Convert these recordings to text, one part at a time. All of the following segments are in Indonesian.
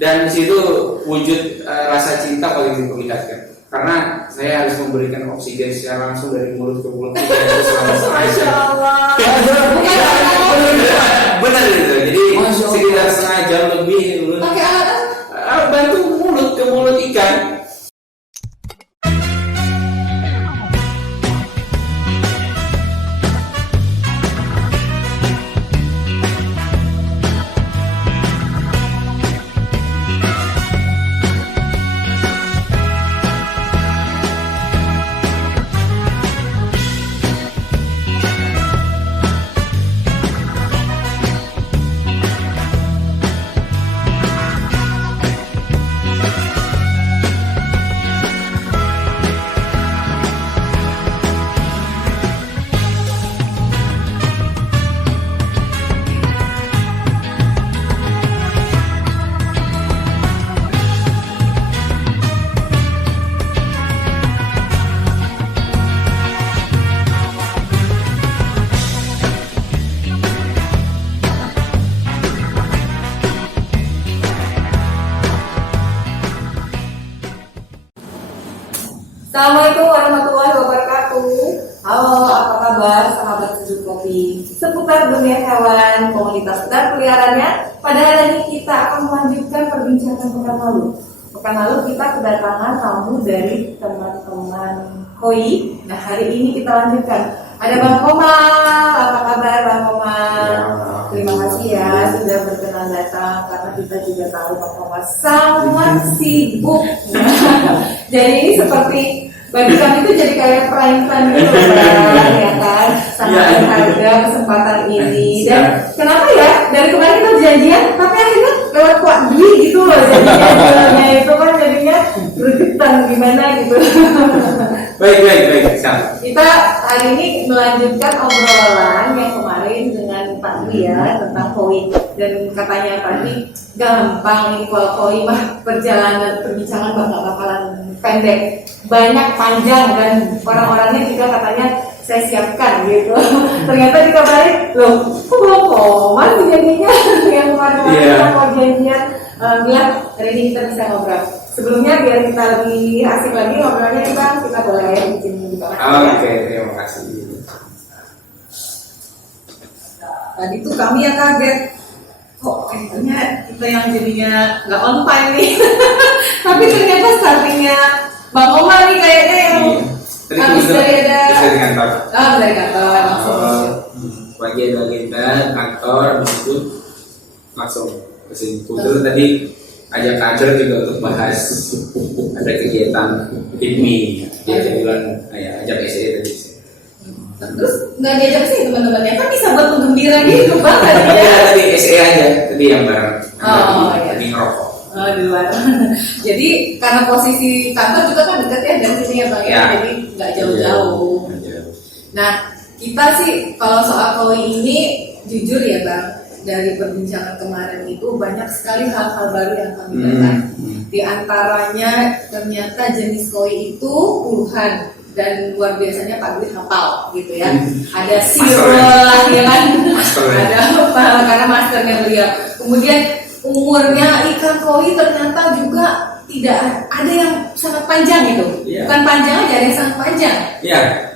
Dan di situ wujud rasa cinta paling diperlihatkan. Karena saya harus memberikan oksigen secara langsung dari mulut ke mulut itu selama Masya Allah. Benar itu. Jadi sekitar setengah jam lebih Pakai alat bantu mulut ke mulut ikan. Assalamualaikum warahmatullahi wabarakatuh. Halo, apa kabar sahabat sejuk kopi seputar dunia hewan, komunitas dan peliharaannya? Pada hari ini kita akan melanjutkan perbincangan pekan lalu. Pekan lalu kita kedatangan tamu dari teman-teman Koi. Nah, hari ini kita lanjutkan. Ada Bang Komal. Apa kabar Bang Komal? Terima kasih ya sudah berkenan datang, karena kita juga tahu Bang Komal sangat sibuk. Jadi ini seperti bagi kami itu jadi kayak prime gitu Bang, ya kan? Sangat berharga kesempatan ini. Dan kenapa ya? Dari kemarin kita janjian, tapi akhirnya lewat kuat beli gitu loh. Jadinya itu kan jadinya bergetan gimana gitu. Baik. Kita hari ini melanjutkan obrolan yang kemarin dengan Pak Dwi ya tentang koi, dan katanya tadi gampang ini kalau koi mah perjalanan perbincangan nggak bakalan pendek, banyak panjang, dan orang-orangnya juga katanya saya siapkan gitu. Ternyata dikabarin loh, kok belum koman jadinya yang kemarin kita mau janjian. Alhamdulillah hari ini kita bisa ngobrol. Sebelumnya biar kita lebih asik lagi ngobrolnya, kita boleh bikin juga. Oke, terima kasih. Tadi tuh kami yang kaget, kok kayaknya kita yang jadinya nggak on time nih. Tapi ternyata startingnya Bang Omar nih kayaknya yang habis dari kantor. Dari kantor langsung. Pagi ada agenda kantor, begitu langsung kesini. Kebetulan tadi ajak kader juga untuk bahas ada kegiatan HIPMI. Dia bilang ajak SE tadi. Terus nggak diajak sih teman-temannya, kan bisa buat penggembira gitu banget ya. Tadi SE aja, tadi yang bareng. Tadi ngerokok. Di luar. Jadi karena posisi kantor juga kan dekat ya dari sini ya Bang ya, jadi nggak jauh-jauh. Nah, kita sih kalau soal koi ini jujur ya Bang, dari perbincangan kemarin itu banyak sekali hal-hal baru yang kami dapat. Di antaranya ternyata jenis koi itu puluhan, dan luar biasanya Pak Dwi hafal gitu ya. Ada siro lahiran, ada apa karena masternya beliau. Kemudian umurnya ikan koi ternyata juga tidak ada yang sangat panjang gitu. Bukan panjang aja, ada yang sangat panjang.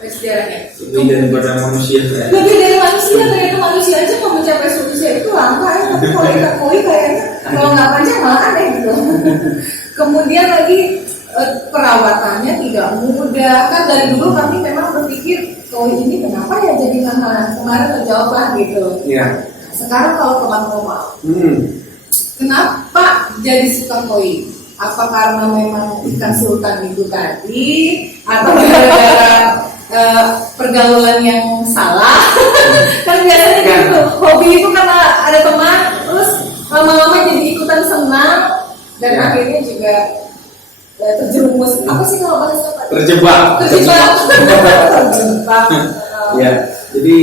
Sejarahnya. Lebih daripada manusia. Lebih dari manusia, ternyata manusia aja mau mencapai manusia itu langka ya. Tapi kalau ikan koi kayaknya kalau nggak panjang malah aneh gitu. Kemudian lagi perawatannya tidak mudah. Kan dari dulu kami memang berpikir koi ini kenapa ya jadi mahal. Kemarin terjawab lah gitu. Sekarang kalau ke Bang Komal, kenapa jadi suka koi? Apa karena memang ikan sultan itu tadi, atau gara-gara pergaulan yang salah? Kan biasanya gitu, hobi itu karena ada teman, terus lama-lama jadi ikutan senang, dan akhirnya juga terjerumus. Apa sih kalau bahasa apa? Terjebak. Ya, jadi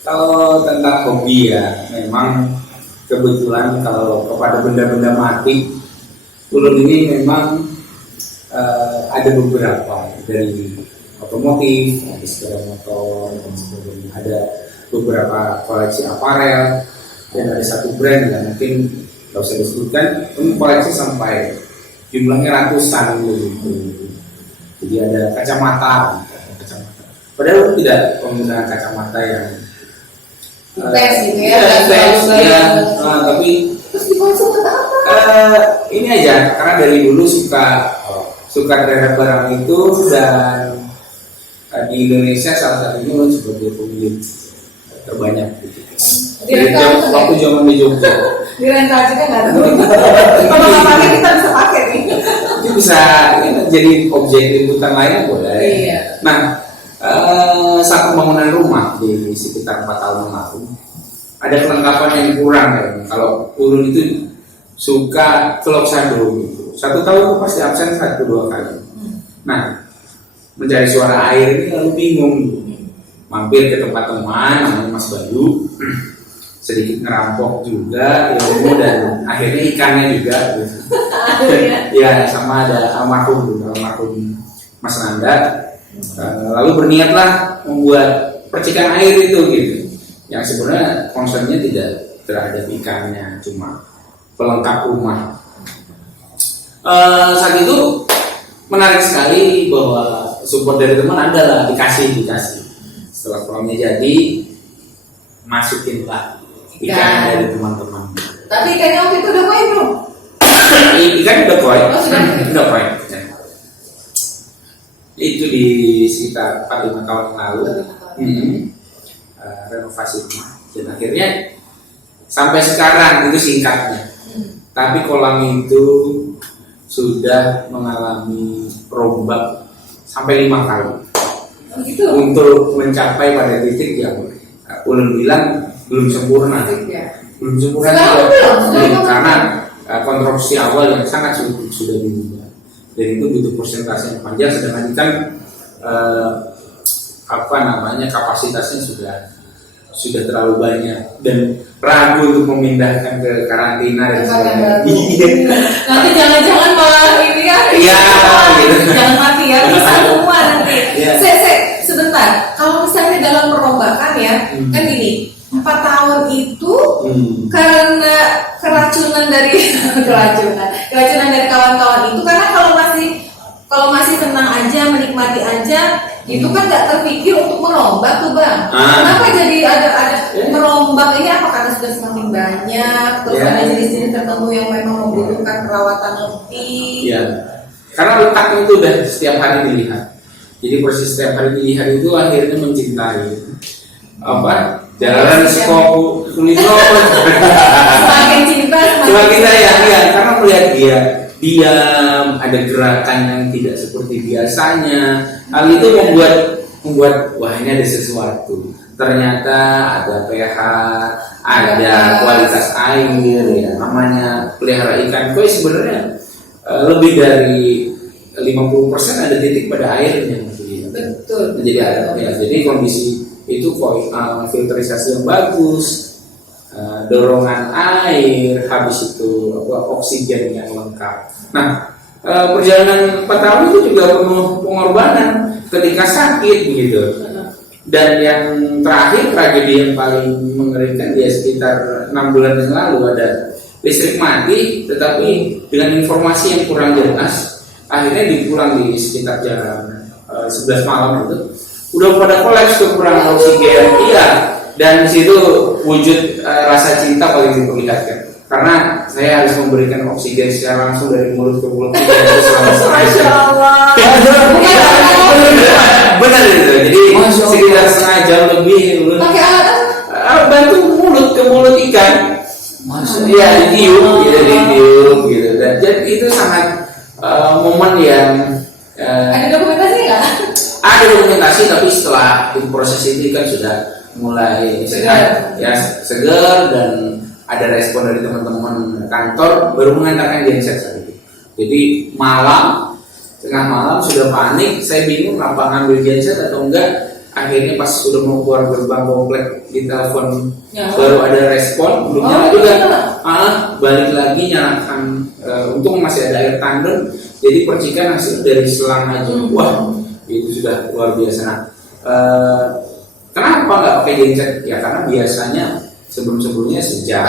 kalau tentang hobi ya, memang kebetulan kalau kepada benda-benda mati, ulun ini memang ada beberapa, dari otomotif, ada sepeda motor, dan sebagainya. Ada beberapa koleksi aparel, dan ada satu brand yang mungkin nggak usah disebutkan, koleksi sampai jumlahnya ratusan gitu. Jadi ada kacamata. Padahal tidak penggunaan kacamata yang intens gitu ya, intens ya. Tapi terus dikonsum untuk apa? Ini aja, karena dari dulu suka terhadap barang itu, dan di Indonesia salah satunya sebagai pemilik terbanyak gitu. Jadi waktu zaman di Jogja. Di rental juga nggak tahu. Kalau nggak pakai kita bisa pakai nih. Itu bisa jadi objek liputan lainnya boleh. Iya. Nah, saat pembangunan rumah di sekitar 4 tahun yang lalu, ada kelengkapan yang kurang kan. Kalau ulun itu suka vlog shadow gitu. 1 tahun itu pasti absen 1-2 kali. Nah, mencari suara air ini lalu bingung gitu. Mampir ke tempat teman namanya Mas Bayu, sedikit ngerampok juga ilmu dan akhirnya ikannya juga gitu. Ya, sama ada almarhum Mas Nanda. Lalu berniatlah membuat percikan air itu gitu, yang sebenarnya concernnya tidak terhadap ikannya, cuma pelengkap rumah. Saat itu menarik sekali bahwa support dari teman adalah dikasih. Setelah kolamnya jadi, masukinlah ikan dari teman-teman. Tapi ikannya waktu itu udah koi belum? Ikan udah koi. Oh, sudah koi. Itu di sekitar 4-5 tahun yang lalu. Renovasi rumah. Dan akhirnya sampai sekarang itu singkatnya. Tapi kolam itu sudah mengalami rombak sampai 5 kali. Gitu. Untuk mencapai pada titik yang ulun bilang belum sempurna. Belum sempurna juga. Karena konstruksi awal yang sangat sudah dibuat. Dan itu butuh persentase yang panjang, sedangkan kan kapasitasnya sudah terlalu banyak dan ragu untuk memindahkan ke karantina dan sebagainya. Nanti jangan-jangan malah ini ya. Iya. Jangan mati ya, bisa semua nanti. Sebentar, kalau misalnya dalam perombakan ya, kan gini, 4 tahun itu karena keracunan dari kawan-kawan itu, karena kalau masih tenang aja, menikmati aja, itu kan nggak terpikir untuk merombak tuh bang. Kenapa jadi ada merombak ini? Apa karena sudah semakin banyak, terus ada jenis-jenis tertentu yang memang membutuhkan perawatan lebih? Iya, karena letaknya itu udah setiap hari dilihat. Jadi proses setiap hari dilihat itu akhirnya mencintai jalanan sekolah kulino. Semakin cinta, semakin sayang ya, karena melihat dia diam, ada gerakan yang tidak seperti biasanya. Hal itu membuat wah, ini ada sesuatu. Ternyata ada pH, ada kualitas air ya. Namanya pelihara ikan koi sebenarnya lebih dari 50% ada titik pada airnya. Betul. Jadi kondisi itu filterisasi yang bagus, dorongan air, habis itu oksigen yang lengkap. Nah, perjalanan 4 tahun itu juga penuh pengorbanan ketika sakit begitu. Dan yang terakhir, tragedi yang paling mengerikan dia sekitar 6 bulan yang lalu, ada listrik mati, tetapi dengan informasi yang kurang jelas, akhirnya dipulang di sekitar jam 11 malam itu udah pada kolaps, kekurangan oksigen. Iya, dan di situ wujud rasa cinta paling diperlihatkan, karena saya harus memberikan oksigen secara langsung dari mulut ke mulut selama Masya Allah. Benar itu. Jadi sekitar setengah jam lebih pakai alat bantu mulut ke mulut ikan. Iya, ditiup gitu. Dan jadi itu sangat momen yang ada dokumentasi nggak? Ada dokumentasi, tapi setelah proses itu kan sudah mulai segar dan ada respon dari teman-teman kantor baru mengantarkan genset saat itu. Jadi tengah malam sudah panik, saya bingung apa ngambil genset atau enggak. Akhirnya pas sudah mau keluar gerbang komplek di telepon baru ada respon. Belum nyala juga. Balik lagi nyalakan. Untung masih ada air tandem. Jadi percikan hasil dari selang aja. Wah, itu sudah luar biasa. Nah, kenapa nggak pakai genset? Ya karena biasanya sebelum-sebelumnya sejam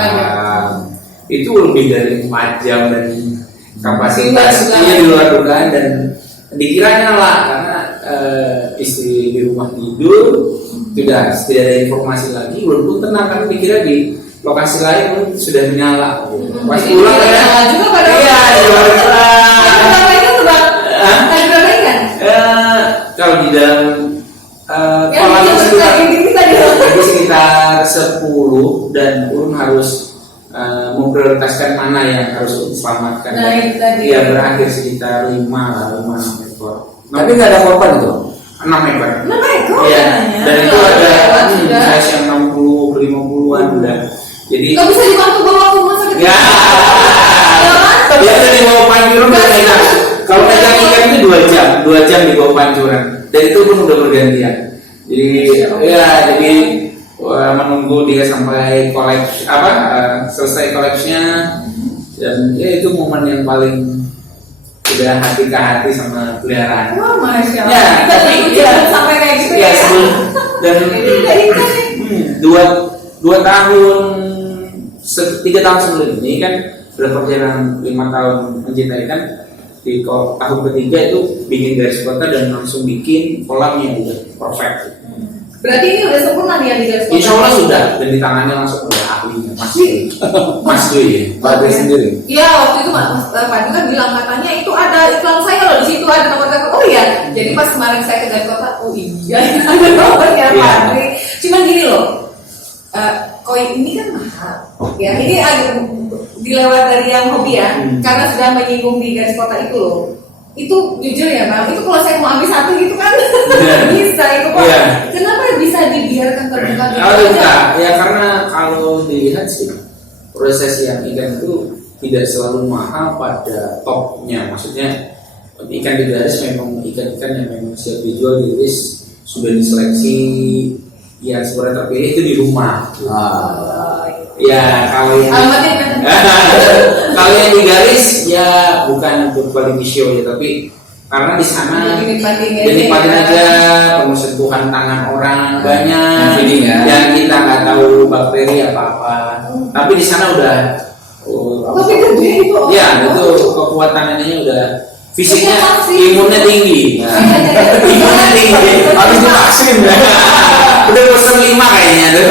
itu lebih dari 4 jam dan kapasitasnya Di di luar dugaan, dan dikiranya lah karena istri di rumah tidur tidak ada informasi lagi, walaupun tenang karena dikira di lokasi lain pun sudah menyala. Pas Jadi pulang tidak ya, nyala juga pada iya di luar terang. berapa itu tebak? Tadi berapa kan? Kalau di dalam Yang kolam kita sekitar tadi. jadi sekitar 10, dan Urun harus memprioritaskan mana yang harus diselamatkan. Nah, itu tadi. Dia berakhir sekitar 5-6 ekor. Tapi nggak ada korban itu. 6 ekor. Nah, ekor Iya. namanya. Dan itu ada Sudah. size yang 60 50-an udah. Jadi Gak bisa dibantu bawa ke rumah sakit. ya. Dia udah di bawah pancuran udah megang. Kalau megang ikan itu 2 jam di bawah pancuran. Dan itu pun udah bergantian. Jadi jadi menunggu dia sampai selesai koleksinya, dan ya itu momen yang paling udah hati ke hati sama peliharaan. Wah, masya Allah. Ya, Kita tapi lucu ya, sampai kayak gitu ya ya. sebelum dan Ini dari ikan nih. 2 tahun 3 tahun sebelum ini kan sudah perjalanan 5 tahun mencintai ikan. Di tahun ketiga itu bikin garis kota dan langsung bikin kolam yang udah perfect. Berarti ini udah sempurna nih yang di garis kota. Insya Allah sudah, dan di tangannya langsung oleh ahlinya Mas Dwi ya. Pak Dwi sendiri. Iya, waktu itu Pak Dwi kan bilang katanya itu ada iklan saya loh, di situ ada nomor telepon. Oh iya, jadi pas kemarin saya ke garis kota, oh iya ada nomornya Pak Dwi. Cuman gini loh, koin ini kan mahal. Ya, ini agak dilewat dari yang hobi ya, karena sudah menyinggung di garis kota itu loh. Itu jujur ya Bang, itu kalau saya mau ambil satu gitu kan bisa itu Pak. Iya. Kenapa bisa dibiarkan terbuka gitu? Enggak, ya karena kalau dilihat sih proses yang ikan itu tidak selalu mahal pada topnya. Maksudnya ikan di garis memang ikan-ikan yang memang siap dijual, dirilis, sudah diseleksi, yang sebenarnya terpilih itu di rumah. Ya kalau yang kalau yang di garis ya bukan untuk quality show ya, tapi karena di sana dinikmatin aja, penuh sentuhan tangan orang banyak, dan kita nggak tahu bakteri apa. Tapi di sana udah, tapi gede itu. ya itu kekuatan ininya udah, fisiknya, imunnya tinggi, imunnya tinggi, habis divaksin, udah pesen 5 kayaknya tuh.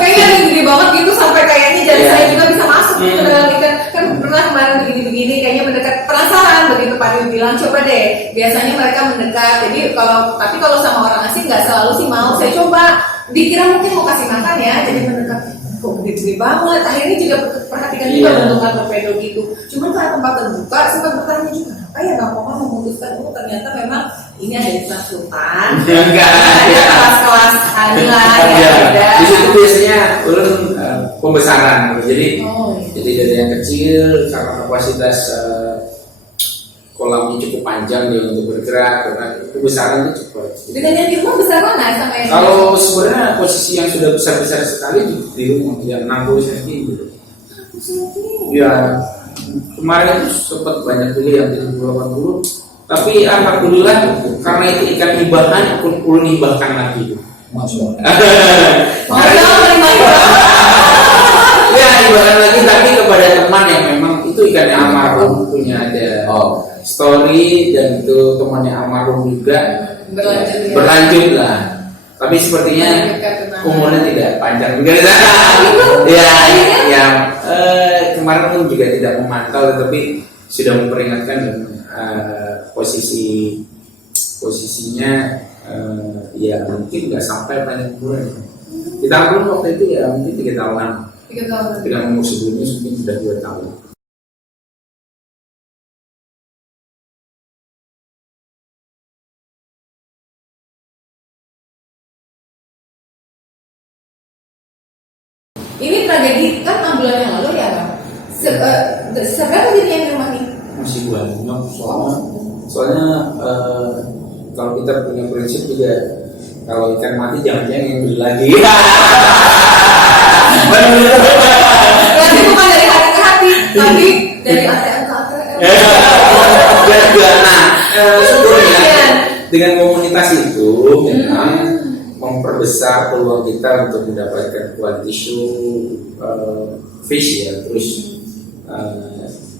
Kayaknya gede banget gitu sampai kayaknya jadi saya juga bisa masuk ke dalam ikan. Kan pernah kemarin begini-begini kayaknya mendekat, penasaran begitu Pak Dwi bilang coba deh. Biasanya mereka mendekat. Jadi kalau sama orang asing nggak selalu sih mau. Saya coba, dikira mungkin mau kasih makan ya, jadi mendekat. Kok gede-gede banget. Akhirnya juga perhatikan juga bentukan torpedo gitu. Cuman karena tempat terbuka sempat bertanya juga, apa ya Bang Papa memutuskan ternyata memang ini ada iklan sultan. Enggak. Ada kelas-kelas lah ya. Di situ biasanya ulun pembesaran, jadi iya. jadi dari yang kecil karena kapasitas kolamnya cukup panjang dia untuk bergerak, karena pembesaran itu cepat. Dengan yang di rumah besar mana sama yang Kalau sebenarnya posisi yang sudah besar sekali di rumah yang 60 cm gitu. Ya kemarin itu sempat banyak juga yang 70-80, tapi alhamdulillah karena itu ikan hibahan, ulun hibahkan lagi. Masya Ya hibahkan lagi, tapi kepada teman yang memang itu ikannya almarhum, punya ada story, dan itu temannya almarhum juga berlanjut lah. Tapi sepertinya umurnya tidak panjang juga. Ya, kemarin pun juga tidak memantau, tetapi sudah memperingatkan, dan posisinya ya mungkin nggak sampai panjang bulan. Kita belum waktu itu ya mungkin 3 tahunan. 3 tahun. Dengan umur sebelumnya mungkin sudah 2 tahun. Ini tragedi kan 6 bulan yang lalu ya Bang. Seberapa jadi yang di rumah ini? Masih banyak soalnya kalau kita punya prinsip juga, kalau ikan mati jangan-jangan yang beli lagi. Berarti bukan dari hati ke hati, tapi dari ATM ke ATM. Nah, syukurnya dengan komunitas itu memang memperbesar peluang kita untuk mendapatkan quality show fish ya, terus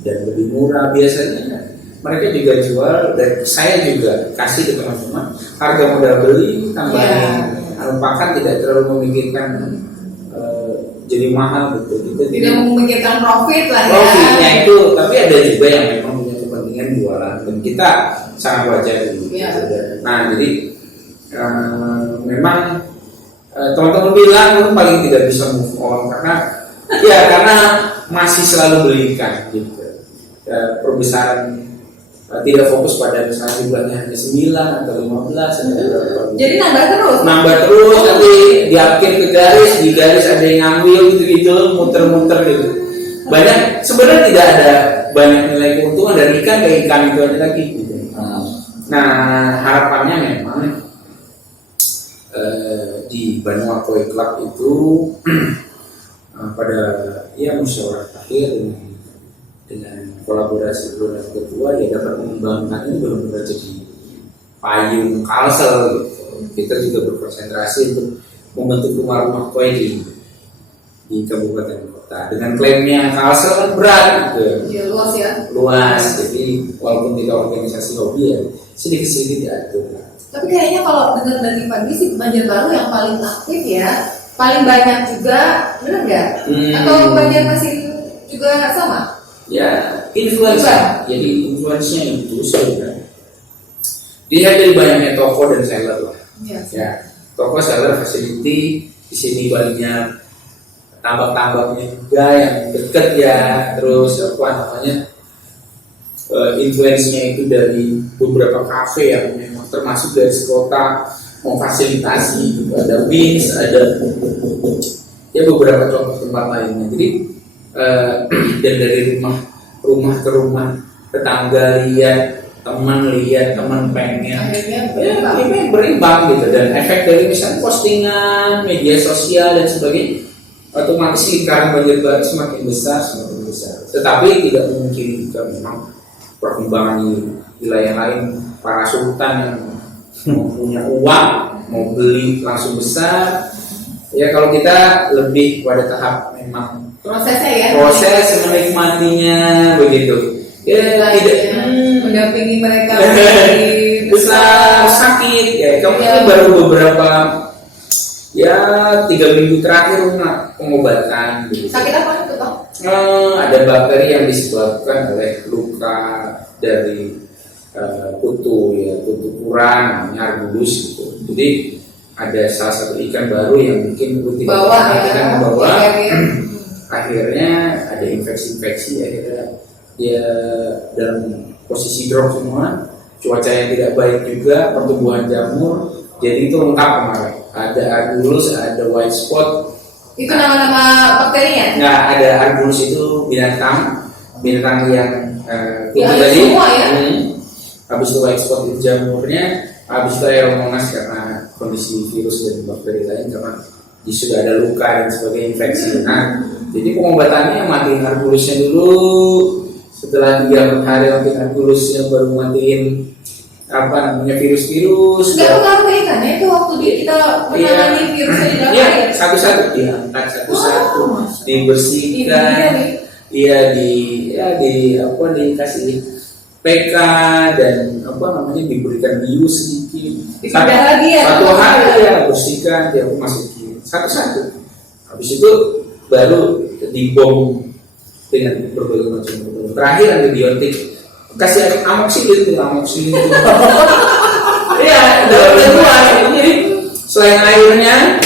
dan lebih murah biasanya. Mereka juga jual dan saya juga kasih ke teman-teman harga modal beli tambahin pakan, tidak terlalu memikirkan jadi mahal gitu. Kita Tidak memikirkan profit lah ya. profitnya itu, tapi ada juga yang memang punya kepentingan jualan dan kita sangat wajar gitu. Iya. Nah jadi memang teman-teman bilang paling tidak bisa move on karena masih selalu beli ikan gitu. Perbesaran tidak fokus pada misalnya jumlahnya hanya 9 atau 15 atau berapa. Jadi nambah terus nanti diapkin ke garis, di garis ada yang ngambil gitu muter-muter gitu. Banyak sebenarnya tidak ada banyak nilai keuntungan dari ikan ke ikan itu ada lagi gitu. Nah harapannya memang di Banua Koi Club itu pada musyawarah akhir dengan kolaborasi dengan ketua ya dapat mengembangkan ini benar-benar jadi payung kalsel gitu. Kita juga berkonsentrasi untuk membentuk rumah-rumah koi di kabupaten kota. Dengan klaimnya kalsel kan berat gitu. Ya, luas ya. Luas, jadi walaupun tidak organisasi hobi ya sedikit-sedikit diatur. Tapi kayaknya kalau dengar dari pagi sih Banjarbaru yang paling aktif ya, paling banyak juga, benar nggak? Atau Banjarmasin juga sama? Ya influencer, jadi influence-nya itu sebenarnya dilihat dari banyaknya toko dan seller lah. Yes. Ya, toko seller facility di sini banyak tambak-tambaknya juga yang deket ya, terus influence-nya itu dari beberapa kafe yang memang termasuk dari sekota memfasilitasi gitu. Ada Wings, ada ya beberapa contoh tempat lainnya. Jadi dan dari rumah ke rumah, tetangga lihat, teman pengen, Akhirnya berimbang gitu. Dan efek dari misalnya postingan media sosial dan sebagainya, otomatis lingkaran Banjarbaru semakin besar. Tetapi tidak mungkin juga memang perkembangan di wilayah lain, para sultan yang punya uang mau beli langsung besar. Ya kalau kita lebih pada tahap memang proses menikmatinya begitu. Ya tidak mendampingi mereka besar sakit ya. Kamu baru beberapa 3 minggu terakhir pengobatan. Gitu. Sakit apa itu Pak? Ada bakteri yang disebabkan oleh luka dari kutu kurang, arbulus gitu. Jadi ada salah satu ikan baru yang mungkin rutin kita membawa. Akhirnya ada infeksi, akhirnya dia dalam posisi drop semua, cuaca yang tidak baik juga, pertumbuhan jamur, jadi itu lengkap kemarin. Ada arbulus, ada white spot. Itu nama-nama bakterinya? Nggak, ada arbulus itu binatang yang tadi. Semua ya? Habis itu white spot itu jamurnya, habis itu aeromonas karena kondisi virus dan bakteri lain karena sudah ada luka dan sebagainya infeksi. Nah, jadi pengobatannya matiin arbulusnya dulu. Setelah 3 hari matiin arbulusnya baru matiin virus-virus. Nggak pengaruh ikannya itu waktu kita menangani virusnya di dalam air. Satu-satu diangkat, dibersihkan. Dikasih PK dan diberikan bius sedikit. Satu hari ya bersihkan, dia masukin satu-satu. Habis itu baru dibom dengan berbagai macam obat. Terakhir antibiotik, kasih amoxicillin itu. Iya, jadi selain airnya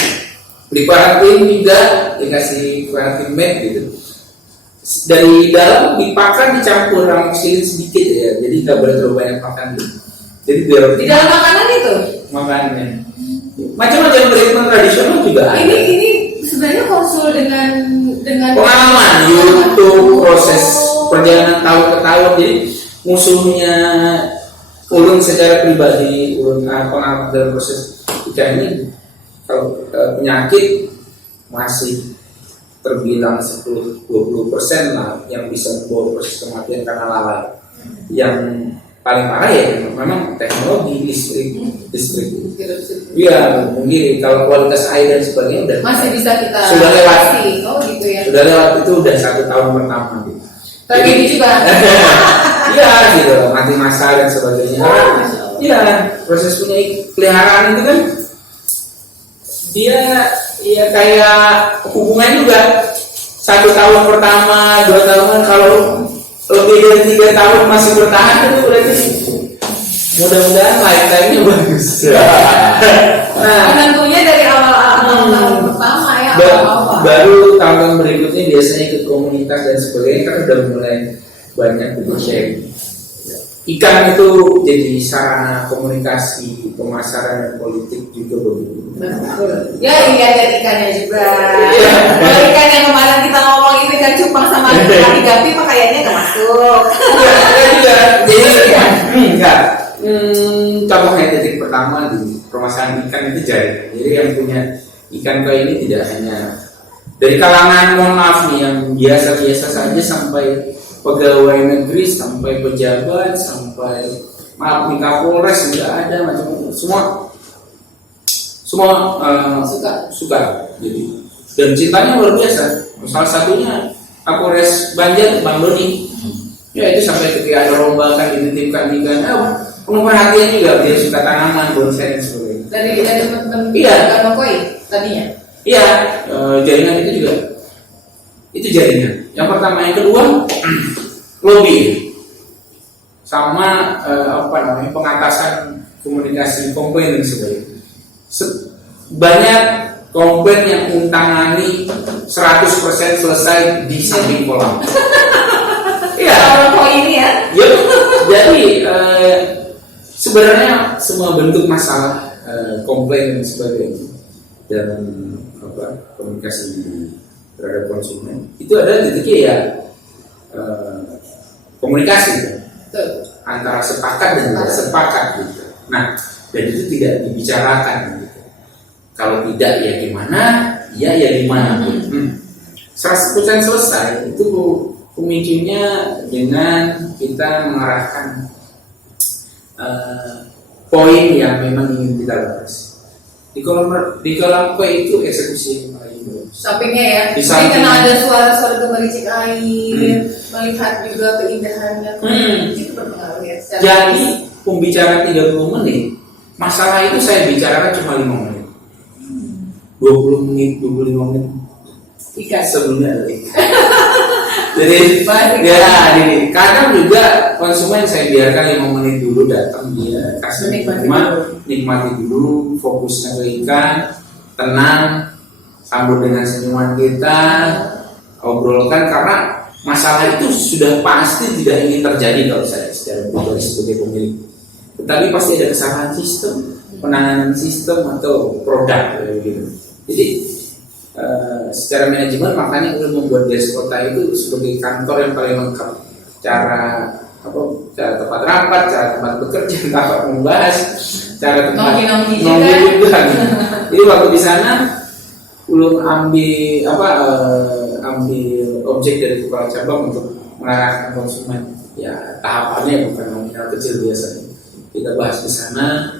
dikarantin juga dikasih karantin med gitu. Dari dalam dipakan dicampur amoxicillin sedikit ya, jadi nggak boleh terlalu banyak makan gitu. Jadi biar di dalam makanan itu makannya macam-macam treatment tradisional juga ada. Ini sebenarnya konsul dengan pengalaman YouTube, proses perjalanan tahun ke tahun. Jadi musuhnya ulun secara pribadi, ulun pengalaman dalam proses ikan ini, kalau penyakit masih terbilang 10-20% lah yang bisa membawa proses kematian karena lalai. Yang paling parah ya memang teknologi listrik. Iya, mungkin kalau kualitas air dan sebagainya udah masih bisa kita sudah lewat. Oh gitu ya. Sudah lewat, itu udah 1 tahun pertama gitu. Tragedi juga. Iya gitu, mati massal dan sebagainya. Iya, proses punya peliharaan itu kan dia ya kayak hubungan juga 1 tahun pertama, 2 tahun, kalau lebih dari 3 tahun masih bertahan itu berarti mudah-mudahan lifetime-nya bagus. Nah, Tentunya dari awal tahun pertama ya, awal-awal. baru tahun berikutnya biasanya ikut komunitas dan sebagainya kan udah mulai banyak sharing. Ikan itu jadi sarana komunikasi, pemasaran dan politik juga begitu. Betul. Ya ini ada ikannya juga. Kalau ikan yang kemarin kita ngomong itu ikan cupang sama ikan gapi, mah kayaknya nggak masuk. Jadi enggak. Contohnya titik pertama di permasalahan ikan itu jaring. Jadi yang punya ikan koi ini tidak hanya dari kalangan, mohon maaf nih, yang biasa-biasa saja sampai pegawai negeri, sampai pejabat, sampai maaf nih Kapolres juga ada, macam semua suka. Jadi dan cintanya luar biasa. Salah satunya Kapolres Banjar, Bang Doni. Ya itu sampai ketika ada lomba kan dititipkan ikan, penuh perhatian juga, dia suka tanaman, bonsai dan sebagainya. Dari teman-teman Iya. ikan koi tadinya. Iya, jaringan itu juga. Itu jaringan. Yang pertama, yang kedua, lobby sama pengatasan komunikasi komplain dan sebagainya. Banyak komplain yang tangani 100% selesai di samping kolam. Iya. Kalau koi ini ya. Ya, jadi sebenarnya semua bentuk masalah komplain dan sebagainya dan komunikasi terhadap konsumen itu adalah titiknya ya komunikasi Betul. antara sepakat dan tidak sepakat gitu. Nah, dan itu tidak dibicarakan gitu. Kalau tidak ya gimana, ya gimana. 100% selesai itu pemicunya dengan kita mengarahkan poin yang memang ingin kita bahas. Di kolam koi itu eksekusi yang paling bagus. Sampingnya ya. Di Jadi samping. karena ada suara-suara gemericik air, melihat juga keindahannya. Itu berpengaruh ya. secara Jadi pembicaraan 30 menit, masalah itu saya bicarakan cuma 5 menit. 20 menit, 25 menit. ikan. Sebelumnya ada ikan. Jadi jadi kadang juga konsumen saya biarkan 5 menit dulu datang, dia kasih nikmati dulu, fokusnya ke ikan, tenang, sambut dengan senyuman kita, obrolkan, karena masalah itu sudah pasti tidak ingin terjadi kalau saya secara pribadi sebagai pemilik. Tetapi pasti ada kesalahan sistem, penanganan sistem atau produk gitu. Jadi secara manajemen makanya udah membuat Des Kota itu sebagai kantor yang paling lengkap, cara tempat rapat, cara tempat bekerja, tempat membahas, cara tempat nongki juga. Jadi waktu di sana belum ambil objek dari kepala cabang untuk mengarahkan konsumen. Ya tahapannya bukan nominal kecil biasanya. Kita bahas di sana,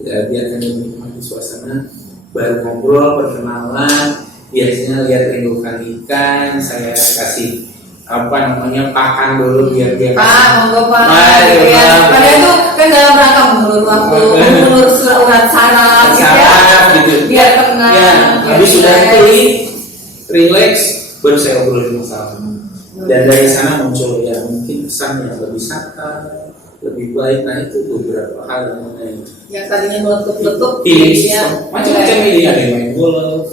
ya, biarkan dia menikmati suasana. Baru ngobrol, perkenalan, biasanya lihat indukan ikan, saya kasih pakan dulu biar dia monggo Pak. Gitu ya. Padahal itu kan dalam rangka mengulur waktu, mengulur surat saraf gitu ya. gitu. Biar tenang. Ya, biar habis sudah relax. itu relax, baru saya obrolin masalah. Dan dari sana muncul ya mungkin kesan yang lebih santai, lebih baik. Nah itu beberapa hal yang mengenai Yang tadinya meletup-letup pilih ya. macam-macam pilih, ada yang main golf,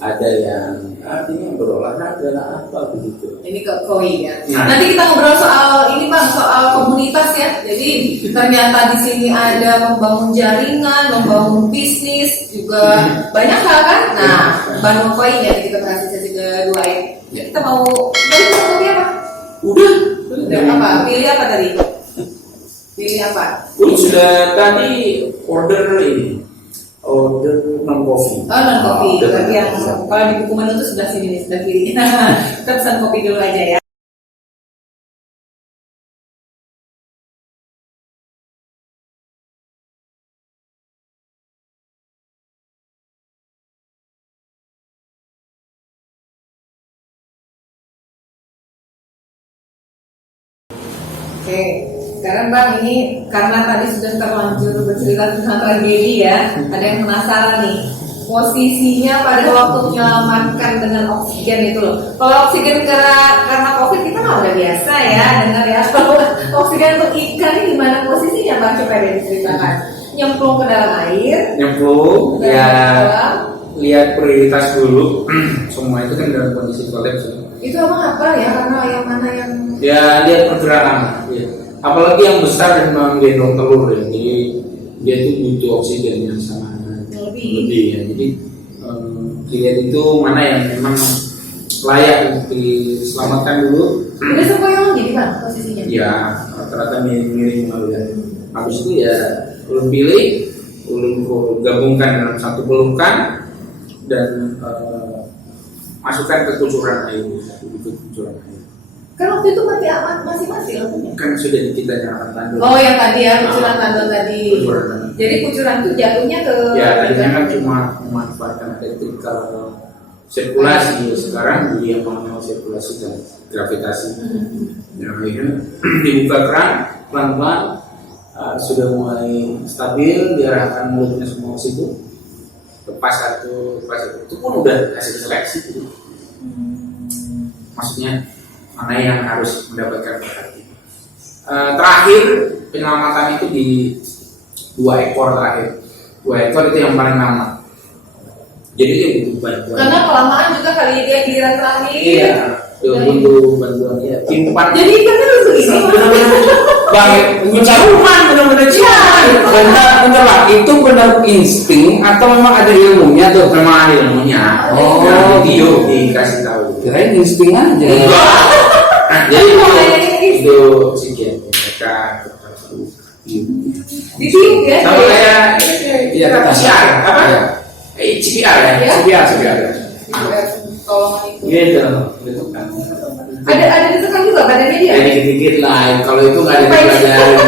ada yang artinya berolahraga apa begitu. Ini ke koi ya. Nah. Nanti kita ngobrol soal ini Bang, soal komunitas ya. Jadi ternyata di sini ada membangun jaringan, membangun bisnis, juga banyak hal kan. Nah, Bandung Koi ya, kita bahas sesi kedua ya. Kita mau dari kopi apa? Udah Apa? Pilih apa tadi? Pilih apa? Sudah tadi order non kopi. Oh, non kopi. Udah. Berarti yang kalau di buku menu itu sebelah sini nih, sebelah kiri. Kita pesan kopi dulu aja ya. Oke, sekarang Bang ini karena tadi sudah terlanjur bercerita tentang tragedi ya, ada yang penasaran nih posisinya pada waktu menyelamatkan dengan oksigen itu loh. Kalau oksigen karena COVID kita nggak udah biasa ya dengar ya. Kalau oksigen untuk ikan ini gimana posisinya Bang? Coba deh diceritakan. Nyemplung ke dalam air. Nyemplung, dan ya dalam. lihat prioritas dulu. Semua itu kan dalam kondisi kolaps. Itu abang apa ya? Karena yang mana yang Ya lihat pergerakan. Ya. Apalagi yang besar dan menggendong telur ya. Jadi dia itu butuh oksigen yang sangat lebih ya. Jadi dilihat itu mana yang memang layak untuk diselamatkan dulu. udah sempoyongan jadi Bang posisinya? Ya rata-rata miring-miring lalu ya. Habis itu ya ulun pilih, ulun gabungkan dalam satu pelukan dan masukkan ke kucuran air. Kan waktu itu masih lampunya. Kan sudah kita nyalakan tanduk. Oh yang tadi ya kucuran tandon tadi. Kucuran tandon. Jadi kucuran itu jatuhnya ke. Ya tadinya kan cuma memanfaatkan electrical sirkulasi, sekarang dia mau sirkulasi dan gravitasi. Ya, akhirnya dibuka keran pelan-pelan, sudah mulai stabil, diarahkan mulutnya semua ke situ, lepas satu itu pun udah hasil seleksi gitu. Maksudnya mana yang harus mendapatkan perhatian. Terakhir penyelamatan itu di 2 ekor terakhir. 2 ekor itu yang paling lama. Jadi dia butuh bantuan. Karena kelamaan juga kali dia giliran terakhir. Iya, dia butuh bantuan ya. Timpan. Jadi ikannya lu begini. Benar-benar baik. Jauhan benar-benar jauh. Bentar lah, itu benar insting atau memang ada ilmunya tuh? Memang ada ilmunya. Oh. Nah, video dikasih tahu. Kirain insting aja. Enggak. Nah, jadi itu sekian mereka Ditiup ya. sama kayak Iya, kita PCR apa? Iya. CPR ya. Iya. CPR. Tolongan itu. Gitu kan. Ada ditekan juga badannya dia. Ya dikit-dikit lah. Kalau itu nggak ada dipelajarin.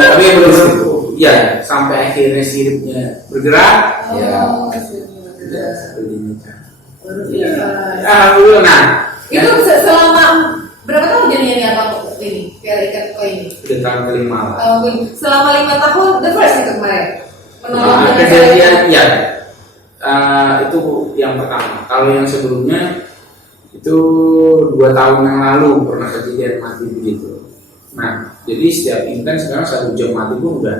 Tapi belum. Ya sampai akhirnya siripnya bergerak. Ya. Ya seperti ini. Iya. Alhamdulillah. Nah, Itu selama berapa tahun jadinya nih abang ini piara ikan koi ini? udah tahun kelima lah. Selama 5 tahun the first itu kemarin. Menolong Nah, dengan kejadian ya itu yang pertama. Kalau yang sebelumnya itu 2 tahun yang lalu pernah kejadian mati begitu. Nah, jadi setiap intan sekarang 1 jam mati pun udah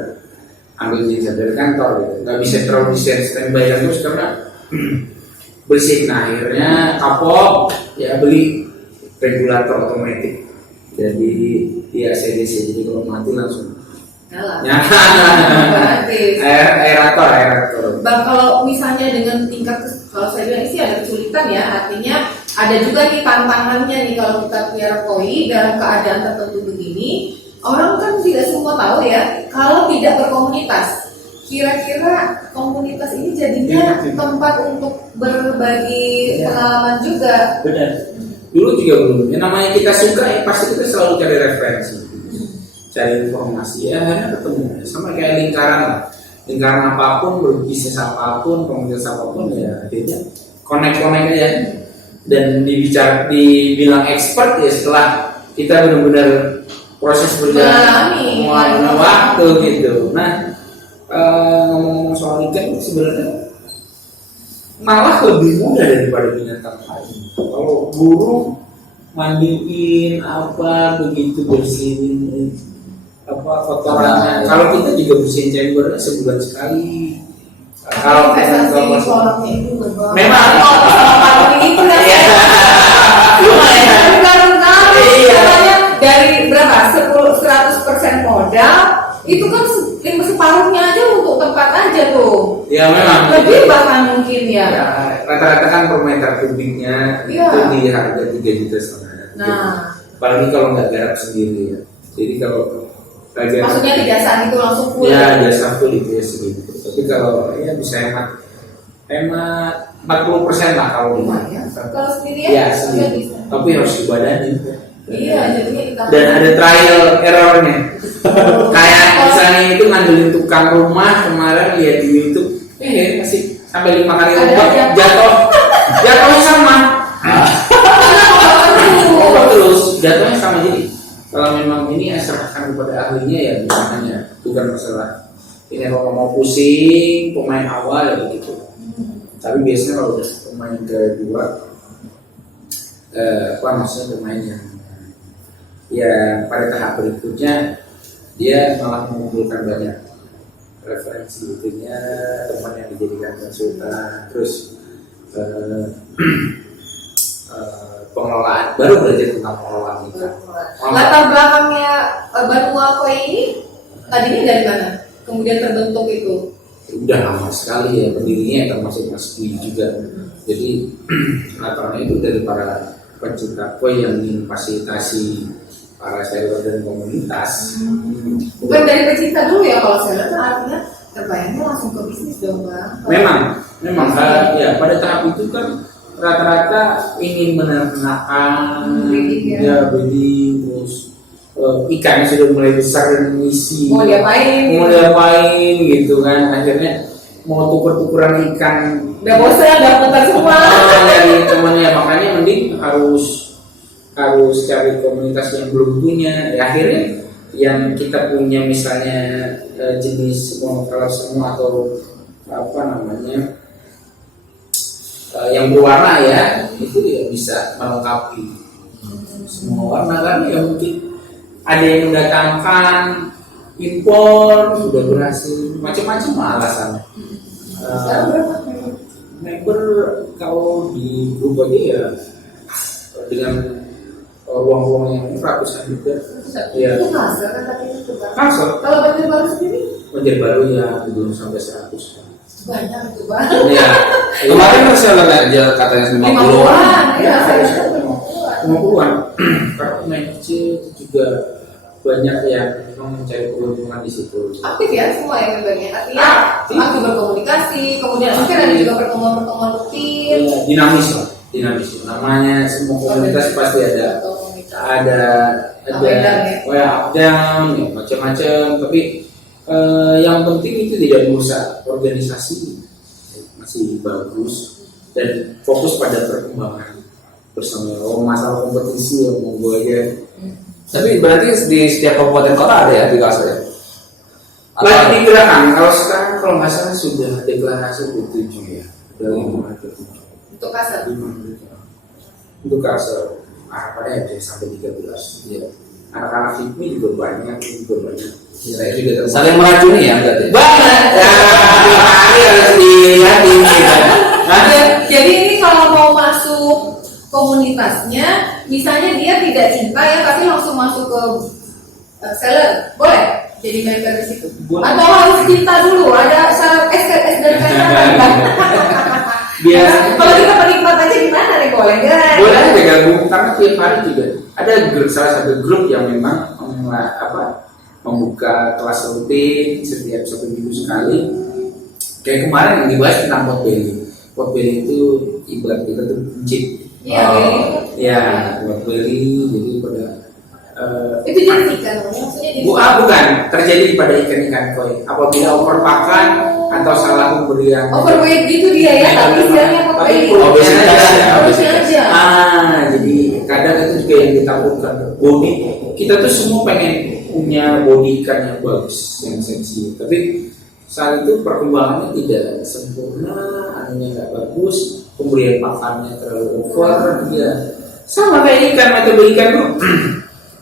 ambil jenazah dari kantor gitu. Nggak bisa terlalu di standby terus karena bersih. Nah, akhirnya kapok ya beli regulator otomatis. Jadi ya CDC, jadi kalau mati langsung nyala. ya. Berarti. aerator. Bang, kalau misalnya dengan tingkat kalau saya bilang sih ada kesulitan ya, artinya ada juga nih tantangannya nih kalau kita pelihara koi dalam keadaan tertentu begini. Orang kan tidak semua tahu ya kalau tidak berkomunitas. Kira-kira komunitas ini jadinya tempat untuk berbagi pengalaman juga. Benar. Dulu juga belum. Yang namanya kita suka ya pasti kita selalu cari referensi, cari informasi ya, akhirnya ketemu. Sama kayak lingkaran lah. Lingkaran apapun, berbisnis apapun, komunitas apapun ya akhirnya connect aja. Dan dibilang expert ya setelah kita benar-benar proses berjalan mengalami waktu gitu. Nah, ngomong soal ikan sebenarnya malah lebih mudah daripada binatang lain. Kalau burung mandiin apa begitu bersihin apa kotorannya. Kalau kita juga bersihin chambernya sebulan sekali. Kalau investasi orangnya itu memang itu ya. Dari berapa? 100% modal itu kan separuhnya aja untuk tempat aja tuh. Ya memang. Lebih bahkan mungkin ya. Ya, rata-rata kan per meter kubiknya itu di harga 3,5 juta. Nah, apalagi kalau nggak garap sendiri ya. Jadi kalau maksudnya tidak saat itu langsung full. Ya jasa full itu ya segitu. Tapi kalau ya bisa hemat 40% lah kalau Ya, kalau sendiri ya sendiri. sendiri. Tapi harus dibadanin. Iya, jadinya kita. Dan ada trial errornya. Kayak misalnya itu ngandelin tukang rumah kemarin lihat di YouTube, masih sampai 5 kali lompat jatuhnya sama. Terus jatuhnya sama jadi Kalau memang ini serahkan kepada ahlinya ya bukannya, bukan masalah. Ini kalau mau pusing pemain awal ya begitu. Tapi biasanya kalau udah pemain kedua, maksudnya pemain yang ya pada tahap berikutnya dia malah mengumpulkan banyak referensi itunya, teman yang dijadikan konsultan, terus pengelolaan, baru belajar tentang pengelolaan ikan. Latar belakangnya Banua Koi ini tadinya dari mana? Kemudian terbentuk itu? Udah lama sekali ya pendirinya, termasuk Mas Dwi juga. Jadi latarnya itu dari para pencinta koi yang ingin fasilitasi para sailor dan komunitas. Bukan dari pecinta dulu ya, kalau sailor kan artinya terbayangnya langsung ke bisnis dong Bang. Memang ya pada tahap itu kan rata-rata ingin menernakan breeding, terus ikan sudah mulai besar dan mengisi mau diapain gitu kan, akhirnya mau tuker-tukeran ikan udah bosan, udah putar semua dari temannya, makanya mending harus cari komunitas yang belum punya. Ya, akhirnya yang kita punya misalnya jenis monocolor semua atau apa namanya yang berwarna ya, itu ya bisa melengkapi semua warna kan. Ya mungkin ada yang mendatangkan impor sudah berhasil, macam-macam alasannya. Member kalau di grup aja ya dengan ruang-ruang yang ratusan juga. Ya. Itu kasar kan tadi itu Bang. Kasar. Kalau banjir baru sendiri? Banjir baru ya belum sampai 100. Banyak itu Bang. Iya. Kemarin masih ada aja katanya 50-an. Iya, saya lihat 50-an. Karena pemain kecil itu juga banyak yang memang mencari keuntungan di situ. aktif ya semua yang membernya, artinya aktif berkomunikasi, kemudian mungkin ada juga pertemuan-pertemuan rutin. Ya, dinamis. Namanya semua komunitas pasti ada up down, ya, macam-macam. Tapi yang penting itu tidak merusak organisasi, masih bagus dan fokus pada perkembangan bersama. Masalah kompetisi ya monggo aja. Tapi berarti di setiap kabupaten kota ada ya di Kasar ya? Lagi digerakkan. Kalau sekarang kalau nggak salah sudah deklarasi ke-7 ya. Dari 5 ke 7. Untuk kasar. Untuk Kasar harapannya ya sampai 13. Ya. Anak-anak HIPMI juga banyak. Ya, saya juga termasuk. Saling meracuni ya berarti? Banget. Ya, harus dilihat ini. Jadi ini kalau mau masuk komunitasnya, misalnya dia tidak cinta ya, tapi langsung masuk ke seller, boleh jadi member di situ? Boleh. Atau harus cinta dulu? Ada syarat SKS dan lain-lain? Biasanya Kalau kita penikmat aja gimana nih, boleh nggak? boleh aja gabung karena tiap hari juga ada salah satu grup yang memang membuka kelas rutin setiap 1 minggu sekali. Kayak kemarin yang dibahas tentang potbelly itu ibarat kita tuh chip. Buat beli jadi pada itu jenis ikan, maksudnya jenis bukan terjadi pada ikan-ikan koi apabila overpakan atau salah pemberian overweight gitu dia ya, tapi istilahnya overweight. Obesitas aja. Jadi kadang itu juga yang ditakutkan body. Kita tuh semua pengen punya body ikan yang bagus, yang seksi, tapi saat itu perkembangannya tidak sempurna, anunya nggak bagus, pemberian makannya terlalu over, ya sama kayak ikan, metode ikan tuh.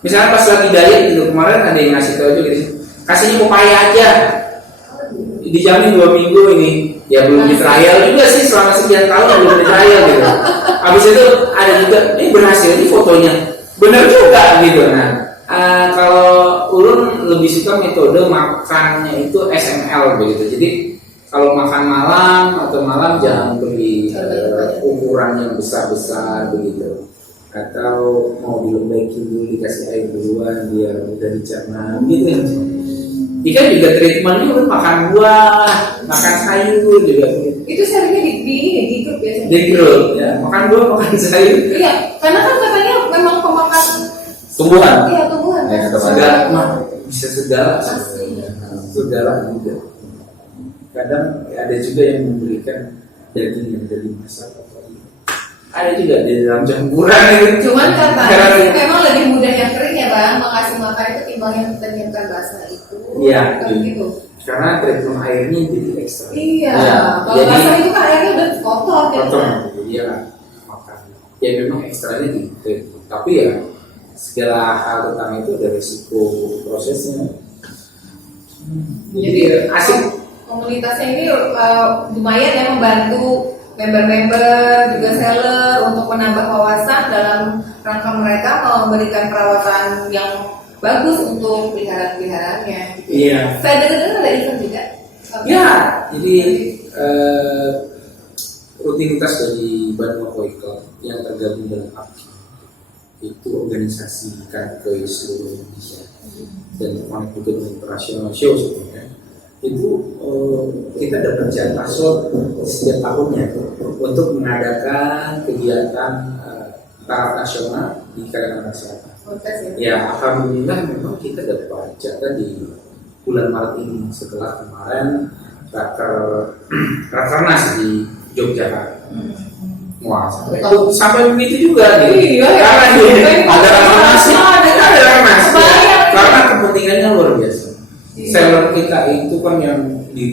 Misalnya pas lagi diet gitu, kemarin ada yang ngasih tahu juga gitu, kasihnya pepaya aja, dijamin 2 minggu ini, ya belum di trial juga sih selama sekian tahun belum di trial gitu. Habis itu ada juga, ini berhasil, ini fotonya, benar juga gitu. Nah, kalau ulun lebih suka metode makannya itu SML begitu. Jadi kalau makan malam atau malam jangan beli ukuran yang besar-besar begitu. Atau mau dilembakin dulu, dikasih air duluan biar mudah dicerna gitu. Ikan juga treatmentnya udah makan buah, makan sayur juga. Itu seringnya di grup biasanya. Di grup ya, makan buah, makan sayur. Iya, karena kan katanya memang pemakan tumbuhan. Iya, tumbuhan. Ya, Segala bisa segala juga. Kadang ada juga yang memberikan daging yang dari masak atau ada juga di dalam campuran itu. Cuman katanya sih memang lebih mudah yang kering ya bang, mengasih makan itu timbang yang kita diamkan basah itu. Iya, kan gitu. karena treatment airnya jadi ekstra. Iya, Ya, kalau jadi basah itu kan airnya udah kotor kan. kotor, jadi ya makan. Ya memang ekstranya di treatment, tapi ya segala hal tentang itu ada resiko prosesnya. Jadi asik. Komunitasnya ini lumayan ya membantu member-member juga seller untuk menambah wawasan dalam rangka mereka memberikan perawatan yang bagus untuk peliharaan-peliharaannya. Gitu. Iya. Saya dengar ada event juga. Ya, jadi rutinitas dari Badan Mokoiko yang tergabung dalam APKI itu organisasi kan ke seluruh Indonesia dan termasuk juga dengan internasional show sebenarnya itu kita dapat jatah slot setiap tahunnya untuk mengadakan kegiatan taraf nasional di Kalimantan Selatan. Ya, alhamdulillah memang kita dapat jatah di bulan Maret ini setelah kemarin rakernas di Yogyakarta. Wah, sampai begitu juga nih. Iya, Karena ada rakernas, ada rakernas. banyak. Karena kepentingannya luar biasa. Iya. Seller kita itu kan yang di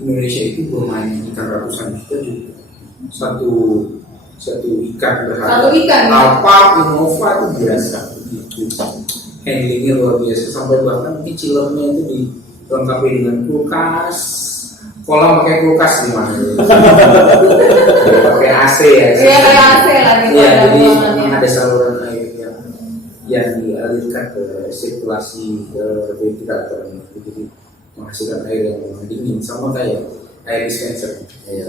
Indonesia itu bermain ikan ratusan juta juga. Satu ikan berharga. Satu ikan, ya? Alpak, Innova itu biasa. Gitu. Handlingnya luar biasa sampai bahkan mungkin chillernya itu dilengkapi dengan kulkas. Kolam pakai kulkas gimana? Pakai AC ya. Iya, kayak AC lah gitu. Iya, jadi ruangannya. memang ada saluran air yang dialirkan ke sirkulasi ke ventilator, jadi menghasilkan air yang dingin sama kayak air dispenser. Ya.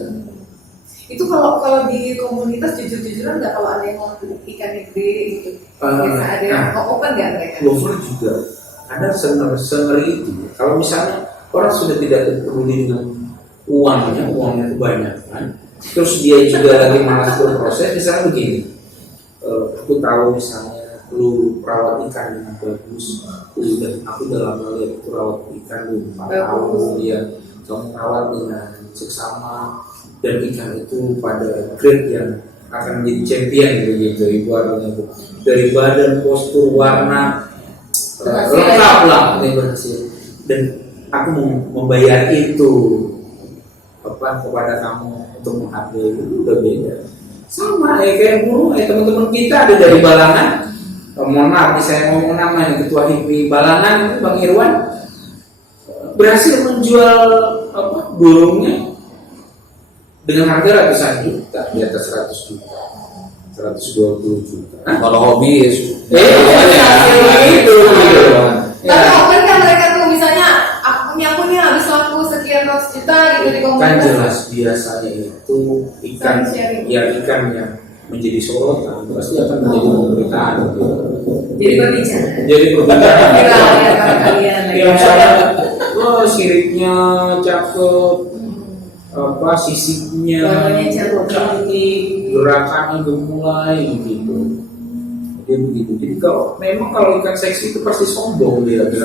Itu kalau di komunitas jujur-jujuran nggak kalau ada yang mau ikan gede gitu. Biasa ada yang open nggak mereka? Lover juga ada sengeri itu. Kalau misalnya orang sudah tidak peduli dengan uangnya kebanyakan, terus dia juga lagi malas berproses, misalnya begini, aku tahu misalnya lu perawat ikan dengan bagus, aku udah lama lihat perawat ikan lu 4 tahun, ya kamu perawat dengan seksama dan ikan itu pada grade yang akan menjadi champion gitu ibaratnya itu dari badan, postur, warna lengkap lah berhasil dan aku mau membayar itu kepada kamu untuk menghargai itu udah beda sama kayak dulu teman-teman kita ada dari Balangan. Mohon maaf, saya ngomong namanya Ketua HIPMI Balangan itu Bang Irwan berhasil menjual burungnya dengan harga ratusan juta, di atas 100 juta, 120 juta. Kalau hobi itu. Tapi open kan mereka tuh misalnya aku nih habis laku sekian ratus juta gitu di komunitas. Kan jelas biasanya itu ikan yang menjadi sorotan pasti akan menjadi pemberitaan gitu. Jadi berbicara. Jadi berbicara. Kalian Yang misalnya, siripnya cakep, sisiknya, gerakannya gemulai gitu. Dia begitu. Jadi kalau ikan seksi itu pasti sombong dia. Dia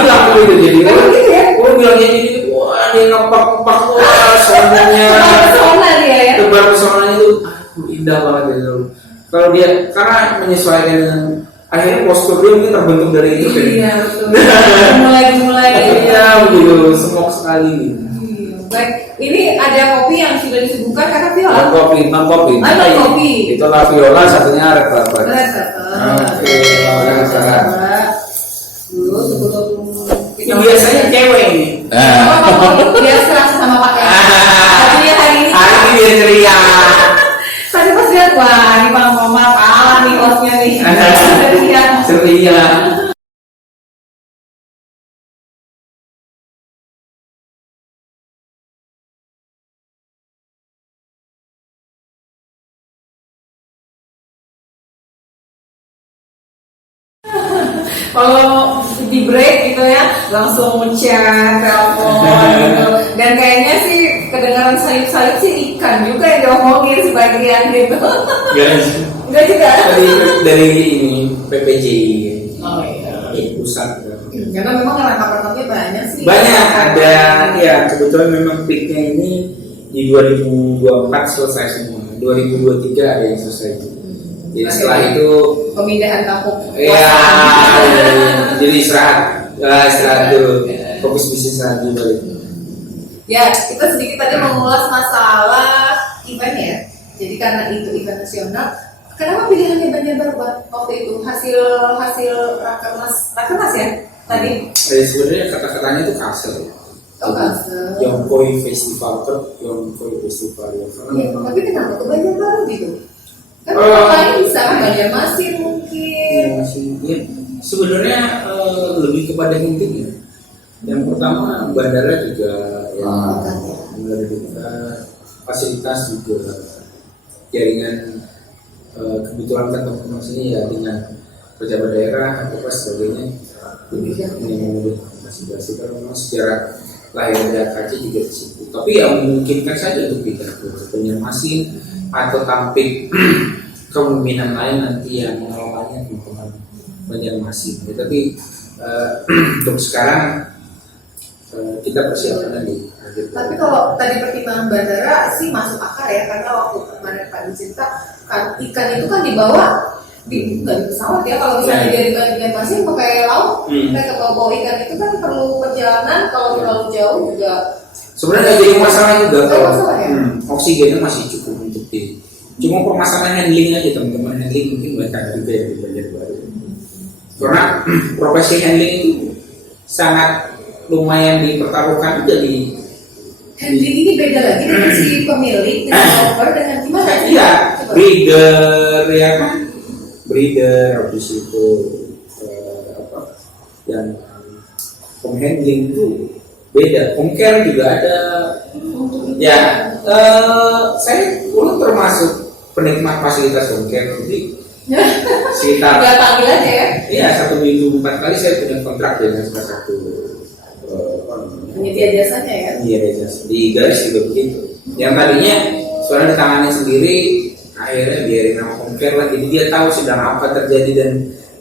bilang begitu jadi. Bilangnya jadi wah dia ngepak sombongnya. Tebar pesonanya itu indah banget gitu. Kalau dia karena menyesuaikan dengan akhirnya postur dia mungkin terbentuk dari itu kan. Iya betul. Mulai. Iya begitu semok sekali gitu. Baik, ini ada kopi yang sudah disuguhkan karena viola. non kopi. Kopi. Itu La Viola, satunya Red Velvet. Oke, dulu sebelum ini biasanya cewek ini. Biasa sama pakai. Tapi hari ini dia ceria. tadi pas lihat wah ini Bang Mama kalah nih hostnya nih. Ceria. Kalau di break gitu ya langsung chat, telepon gitu. Dan kayaknya sih kedengaran salip-salip sih ikan juga yang diomongin sebagian gitu. Enggak juga. Dari ini PPJ. Oh iya. Pusat. Karena memang rangka-rangkanya banyak sih. Banyak ada ya kebetulan memang peaknya ini di 2024 selesai semua. 2023 ada yang selesai. Jadi setelah itu Pemindahan kampung. ya jadi istirahat dulu, fokus bisnis lagi balik. Ya, kita sedikit tadi mengulas masalah event ya. Jadi karena itu event nasional, kenapa pilihannya Banjarbaru Pak waktu itu? Hasil rakernas ya tadi? Sebenarnya kata-katanya itu kasar. Oh, kasar. Yongkoi Festival Yongkoi Festival ya. Karena Ya, memang tapi kenapa tuh Banjarbaru gitu? Kan orang lain bisa Banjarmasin mungkin. ya, sebenarnya lebih kepada intinya. Yang pertama bandara juga ya, bandara dekat, fasilitas juga, jaringan kebutuhan kantong sini ya dengan pejabat daerah atau sebagainya lebih memudahkan karena memang sejarah lahir dari AKC juga di situ. Tapi yang memungkinkan saja untuk pindah ke Banjarmasin atau Tampik kemungkinan lain nanti yang mengelolanya teman-teman Banjarmasin. Ya, tapi untuk sekarang kita persiapkan lagi. Tapi kalau tadi pertimbangan bandara sih masuk akal ya, karena waktu kemarin Pak Dicinta kan ikan itu kan dibawa nggak di pesawat ya. Kalau misalnya dari Banjarmasin pakai laut, mereka bawa ikan itu kan perlu perjalanan. Kalau terlalu jauh juga Sebenarnya nggak jadi masalah juga kalau masalah ya? Oksigennya masih cukup untuk di. Cuma permasalahan handling aja teman-teman, handling mungkin banyak juga ya di Banjarbaru. Karena profesi handling itu sangat lumayan dipertaruhkan juga di. handling ini beda lagi dengan si pemilik dengan driver dengan gimana? Iya, breeder ya kan, breeder habis itu yang penghandling itu beda, home-care juga ada. Ya, saya dulu termasuk penikmat fasilitas home-care, jadi sekitar Tinggal panggil aja ya. iya 1 minggu 4 kali saya punya kontrak dengan salah satu Penyedia jasanya ya. iya di garis juga begitu. Yang tadinya soalnya ditangani sendiri, akhirnya biarin sama home care lah, jadi dia tahu sedang apa terjadi dan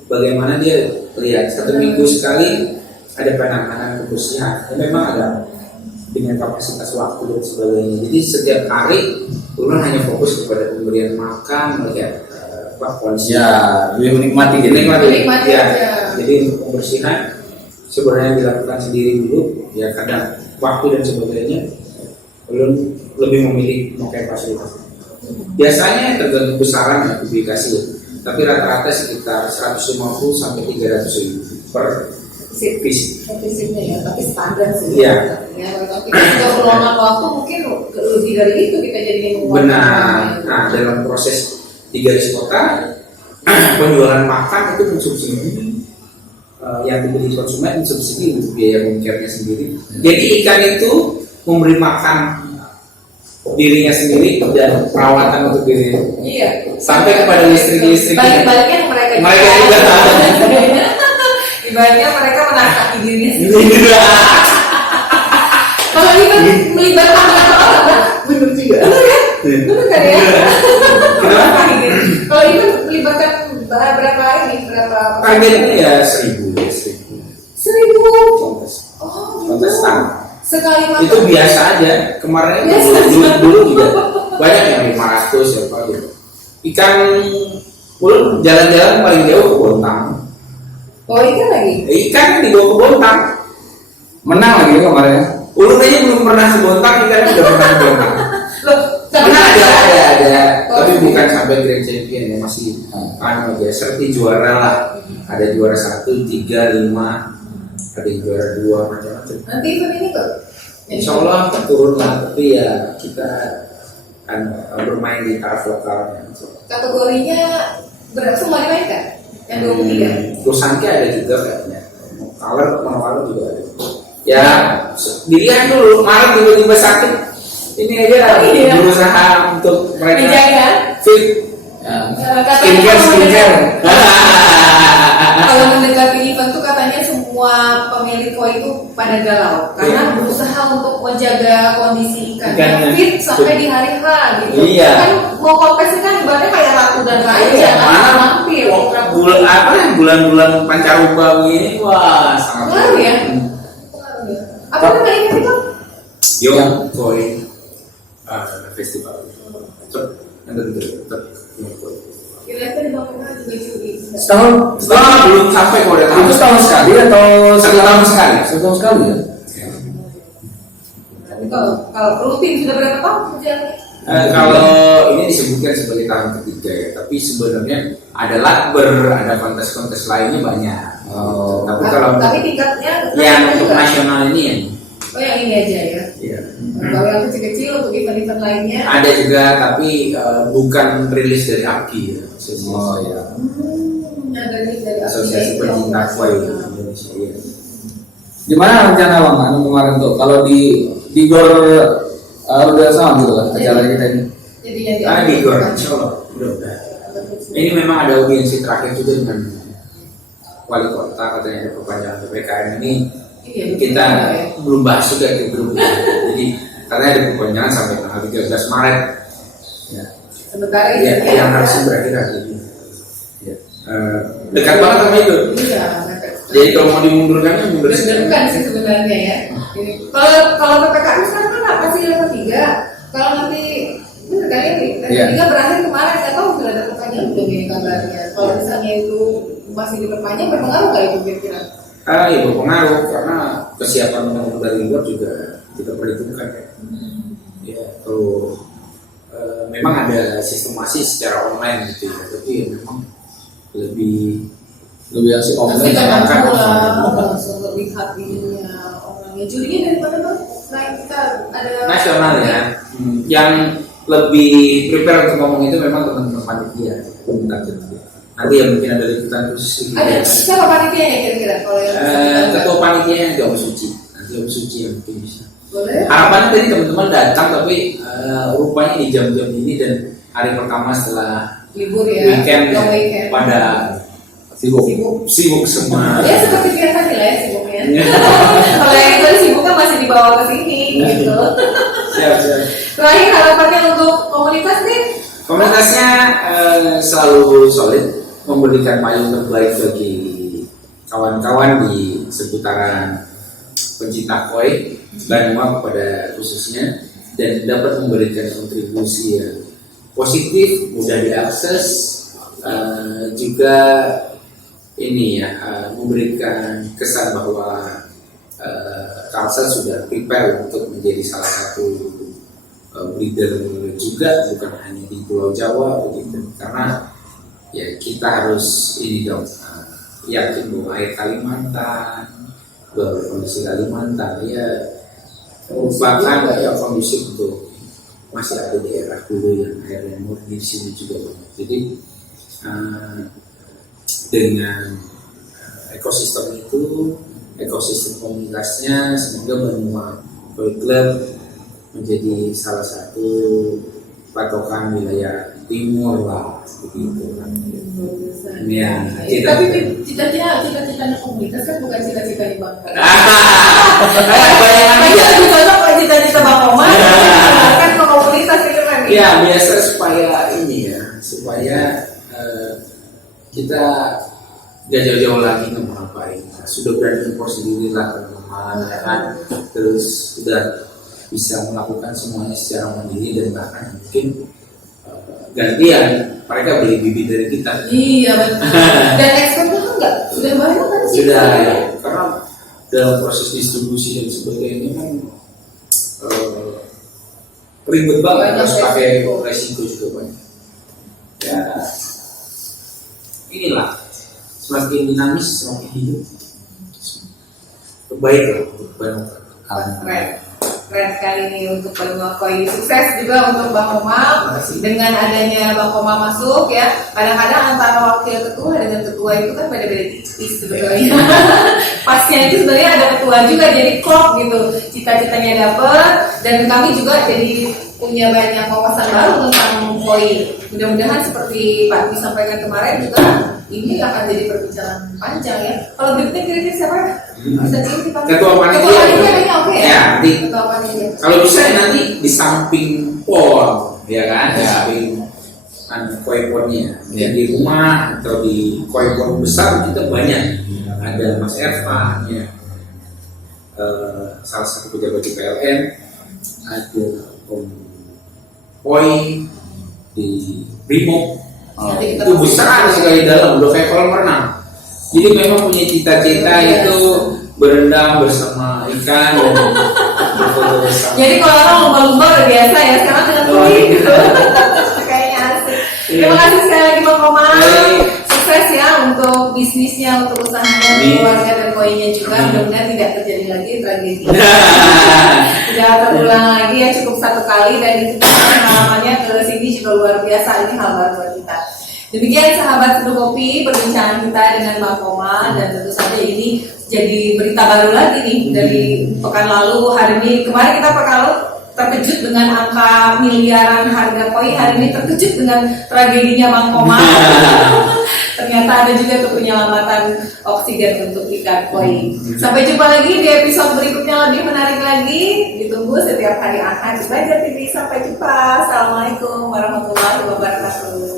bagaimana dia lihat 1 minggu sekali ada penanganan kebersihan. Dan memang ada dengan kapasitas waktu dan sebagainya. Jadi setiap hari Ulun hanya fokus kepada pemberian makan, melihat kondisi. Ya, lebih menikmati gitu. Menikmati ya. aja. Jadi untuk pembersihan sebenarnya dilakukan sendiri dulu, ya kadang waktu dan sebagainya. Ulun lebih memilih memakai fasilitas. Biasanya tergantung besaran ya publikasi ya. Tapi rata-rata sekitar 150 sampai 300 ribu per visit. Fisiknya ya, tapi standar sih. Iya. Ya, tapi kita sudah meluangkan waktu mungkin lebih dari itu kita jadi Benar. Nah, dalam proses di garis kota penjualan makan itu mensubsidi yang dibeli konsumen mensubsidi untuk biaya home care-nya sendiri. Jadi ikan itu memberi makan dirinya sendiri dan perawatan untuk dirinya. Iya. Sampai kepada listrik-listrik. Balik-baliknya mereka juga. Ibaratnya mereka menasihati dirinya sendiri. Kalau ini melibatkan berapa orang? Benar juga. Benar kan ya? Kenapa? Kalau ini melibatkan berapa ini? Berapa? Targetnya ya 1.000 ya 1.000. kontes. Oh, Kontes tanah. sekali makan. Itu biasa aja. Kemarin dulu juga banyak yang 500 ya Pak gitu. Ikan pun jalan-jalan paling jauh ke Bontang. Oh, ikan lagi? Ikan dibawa ke Bontang. Menang lagi kemarin. Ulun aja belum pernah ke Bontang, ikan udah pernah ke Bontang. Loh, Pernah ada. Oh. Tapi bukan sampai Grand Champion ya, masih aja seperti juara lah. Ada juara 1, 3, 5, ada yang juara 2 macam-macam. nanti event ini kok? Insya Allah turun lah, tapi ya kita akan bermain di taraf lokalnya. Kategorinya berapa semua dimainkan? Yang 23? Terus Sanke ada juga kayaknya. Kalau juga ada. Ya, dilihat dulu. Maret tiba-tiba sakit. Ini aja berusaha untuk mereka Menjaga. fit. Skincare. Kalau mendekati event tuh katanya semua pemilik koi itu pada galau karena berusaha untuk menjaga kondisi ikannya fit sampai di hari H gitu. Iya. Kan mau kontes kan ibaratnya kayak ratu dan raja kan Mana mampir. bulan apa yang bulan-bulan pancaroba begini, wah sangat Pengaruh ya? Apa namanya ikan itu? Yo, koi festival. yang tetap Kira-kira di Bangkoma juga curi. Setahun belum sampai kalau udah itu setahun sekali atau Satu tahun sekali. setahun sekali ya? Tapi kalau rutin sudah berapa tahun kerjanya? Kalau ini disebutkan sebagai tahun ketiga ya, tapi sebenarnya ada lakber, ada kontes-kontes lainnya banyak. Oh. Tapi kalau Tapi tingkatnya yang untuk juga. nasional ini ya, Oh yang ini aja ya. iya. Kalau yang kecil-kecil untuk event-event lainnya. Ada juga tapi bukan rilis dari API ya. Oh ya. Ada nih dari Asosiasi Pencinta Kue Indonesia. Iya. Gimana rencana Bang anu kemarin tuh kalau di Gor udah sama gitu kan acara kita ini? Jadi yang Di Gor, insya Allah udah. Ini memang ada audiensi terakhir juga dengan wali kota, katanya ada perpanjangan PPKM ini. Iya, Kita ya. belum bahas juga ke grup ya. Jadi katanya ada perpanjangan sampai tanggal 13 Maret. Ya. Sementara Ya, ini yang harusnya berakhir hari ini. Ya. Dekat banget sama itu. Iya, Jadi kalau mau dimundurkan mundur bukan sih sebenarnya ya. Ini. Kalau PPKM sekarang kan masih level 3. Kalau nanti benar kan ini level 3 berakhir kemarin nggak tahu sudah ada perpanjangan belum ini kabarnya. Kalau misalnya itu masih diperpanjang berpengaruh nggak itu kira-kira? Ya berpengaruh karena kesiapan teman-teman dari luar juga kita perhitungkan ya. Ya kalau memang ada sistemasi secara online gitu ya, tapi ya memang lebih Asik Pasti offline. kan kan pulang langsung lihat ininya orangnya. Jurinya dari mana bang? Selain kita ada nasional ya. Yang lebih prepare untuk ngomong itu memang teman-teman panitia. Nanti yang mungkin ada liputan khusus. Ada siapa panitianya kira-kira kalau yang Ketua panitia yang Om Suci. Nanti Om Suci yang mungkin bisa. boleh? Harapannya tadi teman-teman datang tapi rupanya di jam-jam ini dan hari pertama setelah Libur ya. weekend Long weekend. pada sibuk semua. Ya seperti biasa sih lah ya sibuknya. Kalau yang itu sibuknya masih dibawa ke sini gitu. Siap. Terakhir harapannya untuk komunitas nih? Komunitasnya selalu solid, memberikan payung terbaik bagi kawan-kawan di seputaran pencinta koi Banyuwangi pada khususnya, dan dapat memberikan kontribusi yang positif, mudah diakses, juga ini ya memberikan kesan bahwa Kalsel sudah prepare untuk menjadi salah satu breeder juga, bukan hanya di Pulau Jawa begitu, karena ya kita harus ini dong yakin bahwa air Kalimantan, kondisi Kalimantan ya merupakan ya kondisi untuk masih ada daerah dulu yang airnya murni di sini juga banyak. Jadi dengan ekosistem itu, ekosistem komunitasnya, semoga Banyuwangi Koi Club menjadi salah satu patokan wilayah timur lah, seperti itu kan. Iya. Tapi cita-citanya komunitas kan bukan cita-citanya Bang. Bayangan Tapi dia. lebih cocok kalau cita-cita Bang Omar kan ke komunitas itu kan. Ya biasa supaya ini ya, supaya kita gak jauh-jauh lagi ngapain. Sudah berani impor sendiri lah teman-teman, ya kan? Terus sudah bisa melakukan semuanya secara mandiri dan bahkan mungkin gantian mereka beli bibit dari kita. Iya betul. Dan ekspor itu enggak sudah banyak kan sih? Sudah ya, karena dalam proses distribusi dan sebagainya kan ribet banget, Banyak harus pakai resiko. resiko juga banyak. Ya inilah semakin dinamis, semakin hidup, terbaik lah untuk banyak Keren sekali nih untuk Banyuwangi Koi. Sukses juga untuk Bang Omar. Dengan adanya Bang Omar masuk ya, kadang-kadang antara wakil ketua dengan ketua itu kan beda-beda tipis sebetulnya. Pasnya itu sebenarnya ada ketua juga, jadi klop gitu. Cita-citanya dapet, dan kami juga jadi punya banyak wawasan baru tentang koi. Mudah-mudahan seperti Pak Dwi sampaikan kemarin juga ini akan jadi perbincangan panjang ya. Kalau berikutnya kira-kira siapa? Bisa pilih Pak. Ketua panitia. Ketua panitia kayaknya oke ya. Ya, nanti Ketua panitia. kalau bisa ya nanti di samping pon, ya kan, di samping koi ponnya, ya. Di rumah atau di koi pon besar kita banyak. Ada Mas Ervan, ya, salah satu pejabat di PLN, ada Om Poi, di Brimob. Nanti kita Itu besar sekali dalam, udah kayak kolam renang. Jadi memang punya cita-cita itu berendam bersama ikan dan berfoto bersama. Jadi kalau orang lumba-lumba udah biasa ya, sekarang dengan koi gitu. Kayaknya asik. Terima kasih sekali lagi Bang Komar. Baik. Sukses ya untuk bisnisnya, untuk usahanya, Amin. keluarga dan koinya juga. Amin. Mudah-mudahan tidak terjadi lagi tragedi. Tidak terulang lagi ya, cukup satu kali dan itu pengalamannya ke sini juga luar biasa. Ini hal baru buat kita. Demikian sahabat Seduh Kopi perbincangan kita dengan Bang Komar, dan tentu saja ini jadi berita baru lagi nih dari pekan lalu. Hari ini kemarin kita pekan lalu terkejut dengan angka miliaran harga koi, hari ini terkejut dengan tragedinya Bang Komar. Ternyata ada juga tuh penyelamatan oksigen untuk ikan koi. Sampai jumpa lagi di episode berikutnya lebih menarik lagi. Ditunggu setiap hari Ahad di Banjar TV. Sampai jumpa. Assalamualaikum warahmatullahi wabarakatuh.